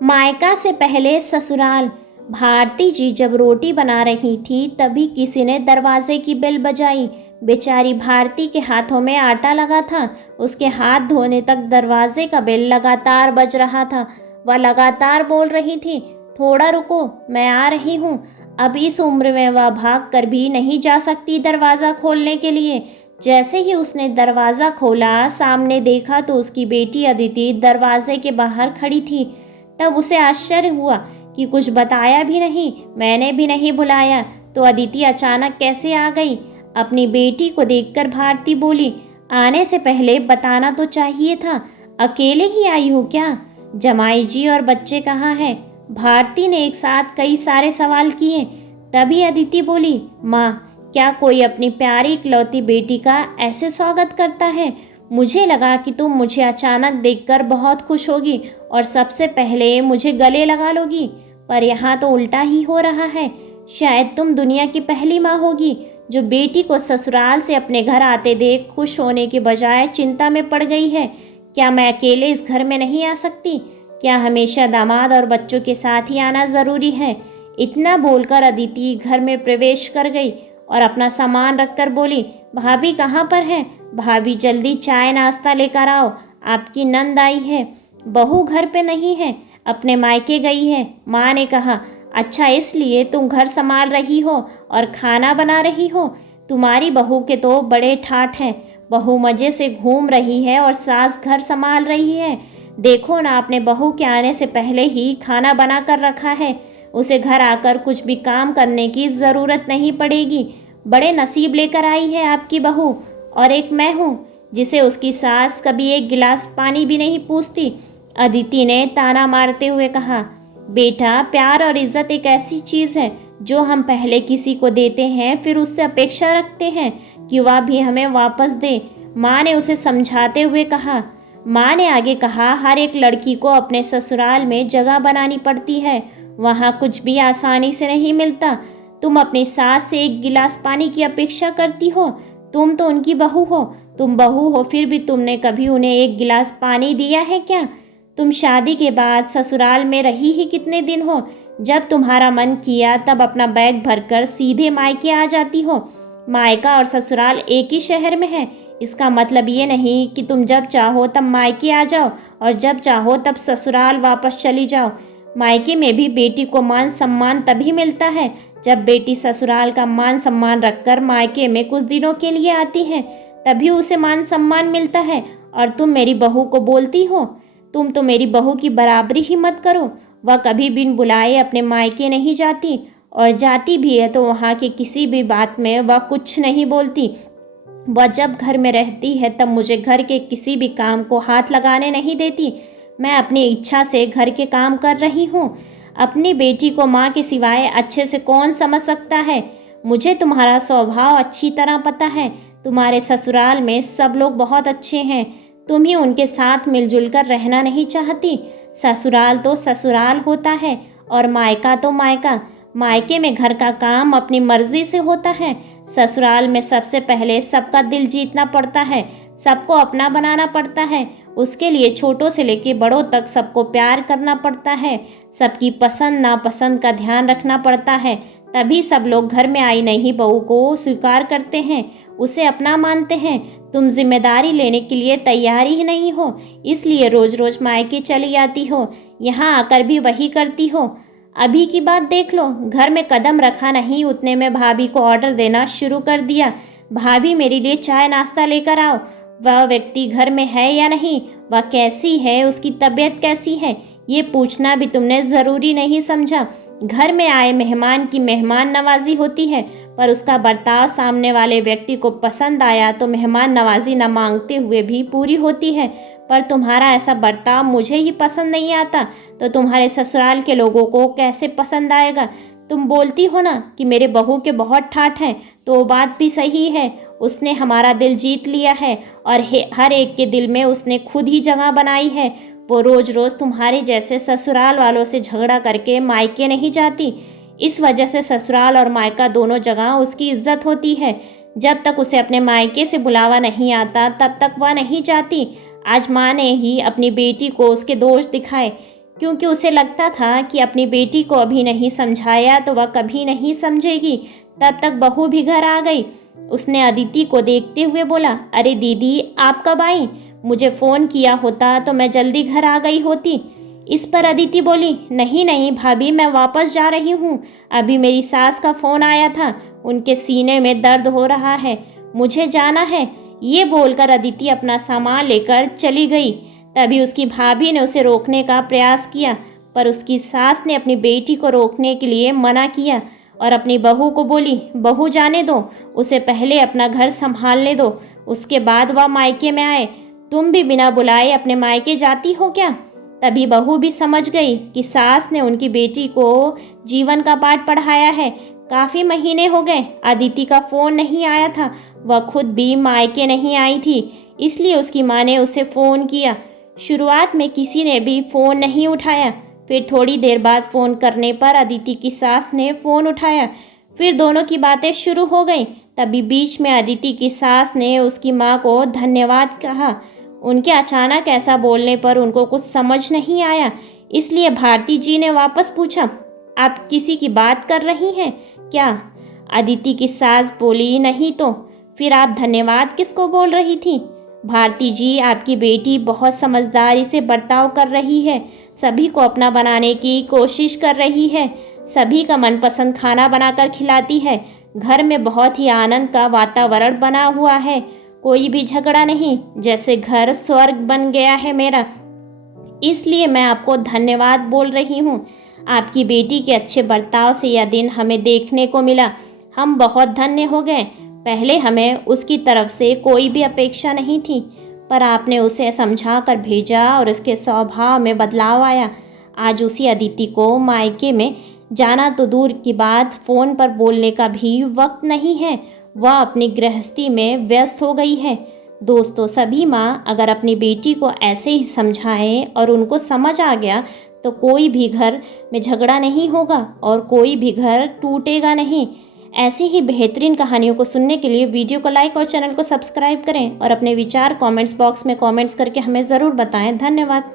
मायका से पहले ससुराल। भारती जी जब रोटी बना रही थी तभी किसी ने दरवाजे की बेल बजाई। बेचारी भारती के हाथों में आटा लगा था। उसके हाथ धोने तक दरवाजे का बेल लगातार बज रहा था। वह लगातार बोल रही थी, थोड़ा रुको, मैं आ रही हूँ। अब इस उम्र में वह भाग कर भी नहीं जा सकती दरवाज़ा खोलने के लिए। जैसे ही उसने दरवाज़ा खोला, सामने देखा तो उसकी बेटी अदिति दरवाजे के बाहर खड़ी थी। तब उसे आश्चर्य हुआ कि कुछ बताया भी नहीं, मैंने भी नहीं बुलाया, तो अदिति अचानक कैसे आ गई। अपनी बेटी को देखकर भारती बोली, आने से पहले बताना तो चाहिए था। अकेले ही आई हो क्या? जमाई जी और बच्चे कहाँ हैं? भारती ने एक साथ कई सारे सवाल किए। तभी अदिति बोली, माँ, क्या कोई अपनी प्यारी इकलौती बेटी का ऐसे स्वागत करता है? मुझे लगा कि तुम मुझे अचानक देखकर बहुत खुश होगी और सबसे पहले मुझे गले लगा लोगी, पर यहाँ तो उल्टा ही हो रहा है। शायद तुम दुनिया की पहली माँ होगी जो बेटी को ससुराल से अपने घर आते देख खुश होने के बजाय चिंता में पड़ गई है। क्या मैं अकेले इस घर में नहीं आ सकती? क्या हमेशा दामाद और बच्चों के साथ ही आना ज़रूरी है? इतना बोलकर अदिति घर में प्रवेश कर गई और अपना सामान रखकर बोली, भाभी कहाँ पर हैं? भाभी जल्दी चाय नाश्ता लेकर आओ, आपकी नंद आई है। बहू घर पे नहीं है, अपने मायके गई है। माँ ने कहा, अच्छा इसलिए तुम घर संभाल रही हो और खाना बना रही हो? तुम्हारी बहू के तो बड़े ठाठ हैं। बहू मज़े से घूम रही है और सास घर संभाल रही है। देखो ना, अपने बहू के आने से पहले ही खाना बना कर रखा है। उसे घर आकर कुछ भी काम करने की ज़रूरत नहीं पड़ेगी। बड़े नसीब लेकर आई है आपकी बहू। और एक मैं हूँ जिसे उसकी सास कभी एक गिलास पानी भी नहीं पूछती। अदिति ने ताना मारते हुए कहा, बेटा, प्यार और इज्जत एक ऐसी चीज़ है जो हम पहले किसी को देते हैं, फिर उससे अपेक्षा रखते हैं कि वह भी हमें वापस दे। माँ ने उसे समझाते हुए कहा। माँ ने आगे कहा, हर एक लड़की को अपने ससुराल में जगह बनानी पड़ती है। वहाँ कुछ भी आसानी से नहीं मिलता। तुम अपनी सास से एक गिलास पानी की अपेक्षा करती हो? तुम तो उनकी बहू हो। तुम बहू हो, फिर भी तुमने कभी उन्हें एक गिलास पानी दिया है क्या? तुम शादी के बाद ससुराल में रही ही कितने दिन हो? जब तुम्हारा मन किया तब अपना बैग भरकर सीधे मायके आ जाती हो। मायका और ससुराल एक ही शहर में है। इसका मतलब ये नहीं कि तुम जब चाहो तब मायके आ जाओ और जब चाहो तब ससुराल वापस चली जाओ। मायके में भी बेटी को मान सम्मान तभी मिलता है जब बेटी ससुराल का मान सम्मान रखकर मायके में कुछ दिनों के लिए आती है, तभी उसे मान सम्मान मिलता है। और तुम मेरी बहू को बोलती हो? तुम तो मेरी बहू की बराबरी ही मत करो। वह कभी बिन बुलाए अपने मायके नहीं जाती, और जाती भी है तो वहाँ की किसी भी बात में वह कुछ नहीं बोलती। वह जब घर में रहती है तब मुझे घर के किसी भी काम को हाथ लगाने नहीं देती। मैं अपनी इच्छा से घर के काम कर रही हूँ। अपनी बेटी को माँ के सिवाय अच्छे से कौन समझ सकता है? मुझे तुम्हारा स्वभाव अच्छी तरह पता है। तुम्हारे ससुराल में सब लोग बहुत अच्छे हैं। तुम ही उनके साथ मिलजुल कर रहना नहीं चाहती। ससुराल तो ससुराल होता है और मायका तो मायका। मायके में घर का काम अपनी मर्जी से होता है। ससुराल में सबसे पहले सबका दिल जीतना पड़ता है, सबको अपना बनाना पड़ता है। उसके लिए छोटों से लेकर बड़ों तक सबको प्यार करना पड़ता है। सबकी पसंद नापसंद का ध्यान रखना पड़ता है। तभी सब लोग घर में आई नई बहू को स्वीकार करते हैं, उसे अपना मानते हैं। तुम जिम्मेदारी लेने के लिए तैयार ही नहीं हो, इसलिए रोज रोज मायके चली आती हो। यहाँ आकर भी वही करती हो। अभी की बात देख लो, घर में कदम रखा नहीं उतने में भाभी को ऑर्डर देना शुरू कर दिया, भाभी मेरे लिए चाय नाश्ता लेकर आओ। वह व्यक्ति घर में है या नहीं, वह कैसी है, उसकी तबीयत कैसी है, ये पूछना भी तुमने ज़रूरी नहीं समझा। घर में आए मेहमान की मेहमान नवाजी होती है, पर उसका बर्ताव सामने वाले व्यक्ति को पसंद आया तो मेहमान नवाजी न मांगते हुए भी पूरी होती है। पर तुम्हारा ऐसा बर्ताव मुझे ही पसंद नहीं आता तो तुम्हारे ससुराल के लोगों को कैसे पसंद आएगा? तुम बोलती हो ना कि मेरे बहू के बहुत ठाठ हैं, तो वो बात भी सही है। उसने हमारा दिल जीत लिया है और हर एक के दिल में उसने खुद ही जगह बनाई है। वो रोज़ रोज़ तुम्हारे जैसे ससुराल वालों से झगड़ा करके मायके नहीं जाती। इस वजह से ससुराल और मायका दोनों जगह उसकी इज्जत होती है। जब तक उसे अपने मायके से बुलावा नहीं आता तब तक वह नहीं जाती। आज माँ ने ही अपनी बेटी को उसके दोष दिखाए। क्योंकि उसे लगता था कि अपनी बेटी को अभी नहीं समझाया तो वह कभी नहीं समझेगी। तब तक बहू भी घर आ गई। उसने अदिति को देखते हुए बोला, अरे दीदी, आप कब आई? मुझे फ़ोन किया होता तो मैं जल्दी घर आ गई होती। इस पर अदिति बोली, नहीं नहीं भाभी, मैं वापस जा रही हूँ। अभी मेरी सास का फ़ोन आया था, उनके सीने में दर्द हो रहा है, मुझे जाना है। ये बोलकर अदिति अपना सामान लेकर चली गई। तभी उसकी भाभी ने उसे रोकने का प्रयास किया, पर उसकी सास ने अपनी बेटी को रोकने के लिए मना किया और अपनी बहू को बोली, बहू जाने दो, उसे पहले अपना घर संभालने दो, उसके बाद वह मायके में आए। तुम भी बिना बुलाए अपने मायके जाती हो क्या? तभी बहू भी समझ गई कि सास ने उनकी बेटी को जीवन का पाठ पढ़ाया है। काफ़ी महीने हो गए अदिति का फ़ोन नहीं आया था। वह खुद भी मायके नहीं आई थी, इसलिए उसकी माँ ने उसे फ़ोन किया। शुरुआत में किसी ने भी फ़ोन नहीं उठाया। फिर थोड़ी देर बाद फ़ोन करने पर अदिति की सास ने फ़ोन उठाया। फिर दोनों की बातें शुरू हो गई। तभी बीच में अदिति की सास ने उसकी माँ को धन्यवाद कहा। उनके अचानक ऐसा बोलने पर उनको कुछ समझ नहीं आया, इसलिए भारती जी ने वापस पूछा, आप किसी की बात कर रही हैं क्या? अदिति की सास बोली, नहीं तो फिर आप धन्यवाद किसको बोल रही थी? भारती जी, आपकी बेटी बहुत समझदारी से बर्ताव कर रही है, सभी को अपना बनाने की कोशिश कर रही है, सभी का मनपसंद खाना बनाकर खिलाती है, घर में बहुत ही आनंद का वातावरण बना हुआ है, कोई भी झगड़ा नहीं, जैसे घर स्वर्ग बन गया है मेरा। इसलिए मैं आपको धन्यवाद बोल रही हूँ। आपकी बेटी के अच्छे बर्ताव से यह दिन हमें देखने को मिला। हम बहुत धन्य हो गए। पहले हमें उसकी तरफ से कोई भी अपेक्षा नहीं थी, पर आपने उसे समझा कर भेजा और उसके स्वभाव में बदलाव आया। आज उसी अदिति को मायके में जाना तो दूर की बात, फ़ोन पर बोलने का भी वक्त नहीं है। वह अपनी गृहस्थी में व्यस्त हो गई है। दोस्तों, सभी माँ अगर अपनी बेटी को ऐसे ही समझाएं और उनको समझ आ गया तो कोई भी घर में झगड़ा नहीं होगा और कोई भी घर टूटेगा नहीं। ऐसी ही बेहतरीन कहानियों को सुनने के लिए वीडियो को लाइक और चैनल को सब्सक्राइब करें और अपने विचार कमेंट्स बॉक्स में कमेंट्स करके हमें ज़रूर बताएं। धन्यवाद।